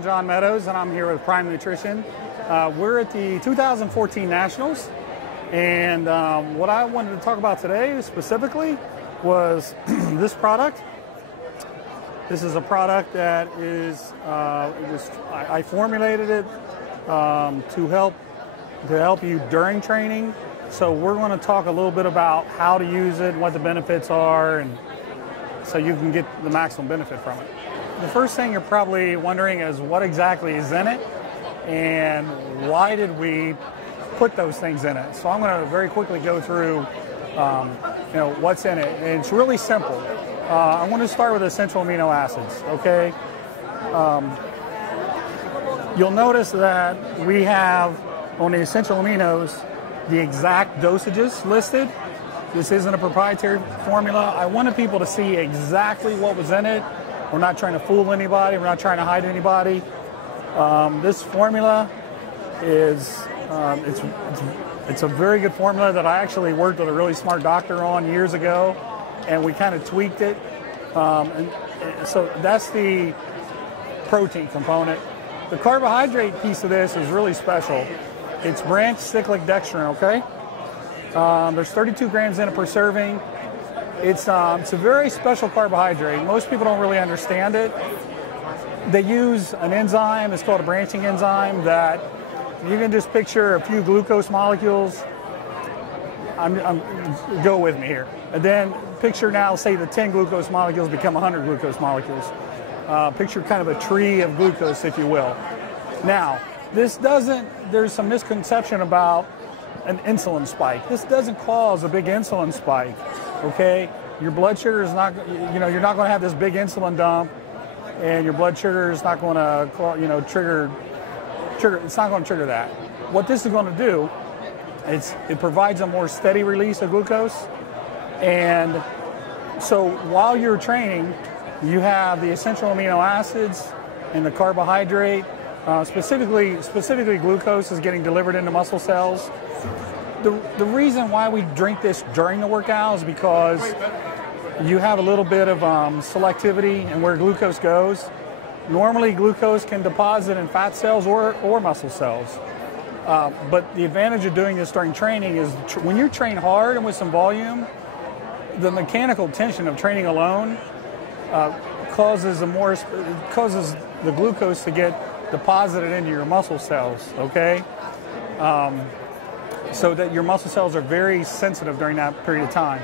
I'm John Meadows, and I'm here with Prime Nutrition. We're at the 2014 Nationals, and what I wanted to talk about today specifically was this product. This is a product that is, I formulated it to help you during training. So we're going to talk a little bit about how to use it, what the benefits are, and so you can get the maximum benefit from it. The first thing you're probably wondering is what exactly is in it and why did we put those things in it. So I'm going to very quickly go through what's in it. And it's really simple. I want to start with essential amino acids, okay? You'll notice that we have on the essential aminos the exact dosages listed. This isn't a proprietary formula. I wanted people to see exactly what was in it. We're not trying to fool anybody. We're not trying to hide anybody. This formula is, it's a very good formula that I actually worked with a really smart doctor on years ago, and we kind of tweaked it. And so that's the protein component. The carbohydrate piece of this is really special. It's branched cyclic dextrin, okay? There's 32 grams in it per serving. It's a very special carbohydrate. Most people don't really understand it. They use an enzyme, it's called a branching enzyme, that you can just picture a few glucose molecules. Go with me here. And then picture now, say the 10 glucose molecules become 100 glucose molecules. Picture kind of a tree of glucose, if you will. Now, there's some misconception about an insulin spike. This doesn't cause a big insulin spike, okay? Your blood sugar is not, you're not going to have this big insulin dump, and your blood sugar is not going to, trigger. It's not going to trigger that. What this is going to do, it provides a more steady release of glucose, and so while you're training, you have the essential amino acids and the carbohydrate. Specifically glucose is getting delivered into muscle cells. The reason why we drink this during the workout is because you have a little bit of selectivity in where glucose goes. Normally glucose can deposit in fat cells or muscle cells. But the advantage of doing this during training is when you train hard and with some volume, the mechanical tension of training alone causes the glucose to get deposited into your muscle cells, okay? So that your muscle cells are very sensitive during that period of time.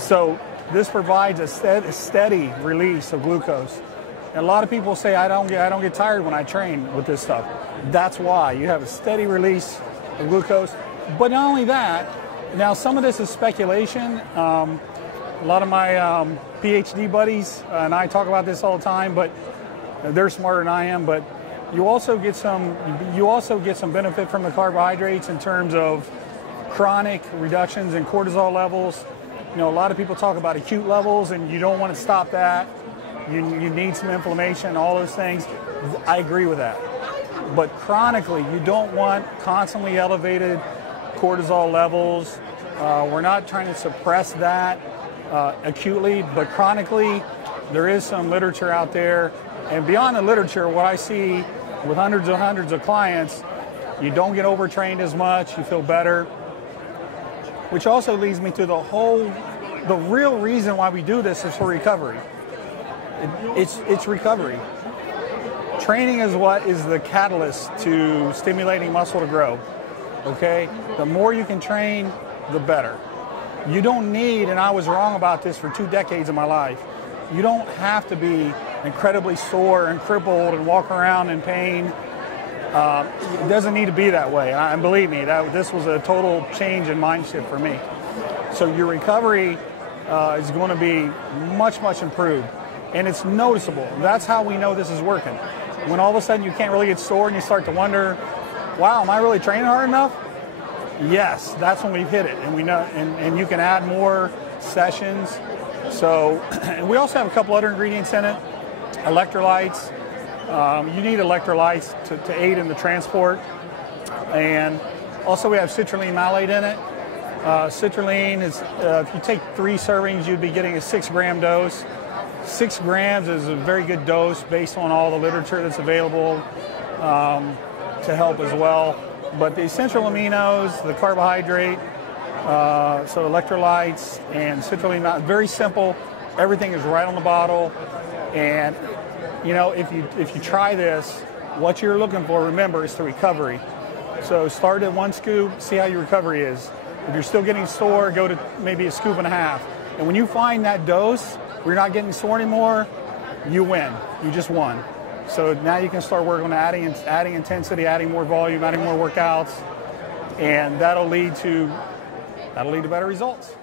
So this provides a steady release of glucose. And a lot of people say, I don't get tired when I train with this stuff. That's why. You have a steady release of glucose. But not only that, now some of this is speculation. A lot of my PhD buddies and I talk about this all the time, but they're smarter than I am. But you also get some benefit from the carbohydrates in terms of chronic reductions in cortisol levels. A lot of people talk about acute levels, and you don't want to stop that. You need some inflammation, all those things. I agree with that. But chronically, you don't want constantly elevated cortisol levels. We're not trying to suppress that acutely, but chronically, there is some literature out there. And beyond the literature, what I see with hundreds of clients, you don't get overtrained as much, you feel better. Which also leads me to the real reason why we do this is for recovery. It's recovery. Training is what is the catalyst to stimulating muscle to grow, okay? The more you can train, the better. You don't need, and I was wrong about this for 2 decades of my life, you don't have to be incredibly sore and crippled and walk around in pain. It doesn't need to be that way. And believe me, this was a total change in mind shift for me. So your recovery is going to be much, much improved. And it's noticeable. That's how we know this is working. When all of a sudden you can't really get sore and you start to wonder, wow, am I really training hard enough? Yes, that's when we've hit it. And we know, and you can add more sessions. So, and we also have a couple other ingredients in it. Electrolytes. You need electrolytes to aid in the transport. And also we have citrulline malate in it. Citrulline is, if you take 3 servings, you'd be getting a 6-gram dose. 6 grams is a very good dose based on all the literature that's available to help as well. But the essential aminos, the carbohydrate, so electrolytes and citrulline, very simple. Everything is right on the bottle. And you know, if you try this, what you're looking for, remember, is the recovery. So start at 1 scoop, see how your recovery is. If you're still getting sore, go to maybe 1.5 scoops. And when you find that dose where you're not getting sore anymore, you win. You just won. So now you can start working on adding intensity, adding more volume, adding more workouts, and that'll lead to better results.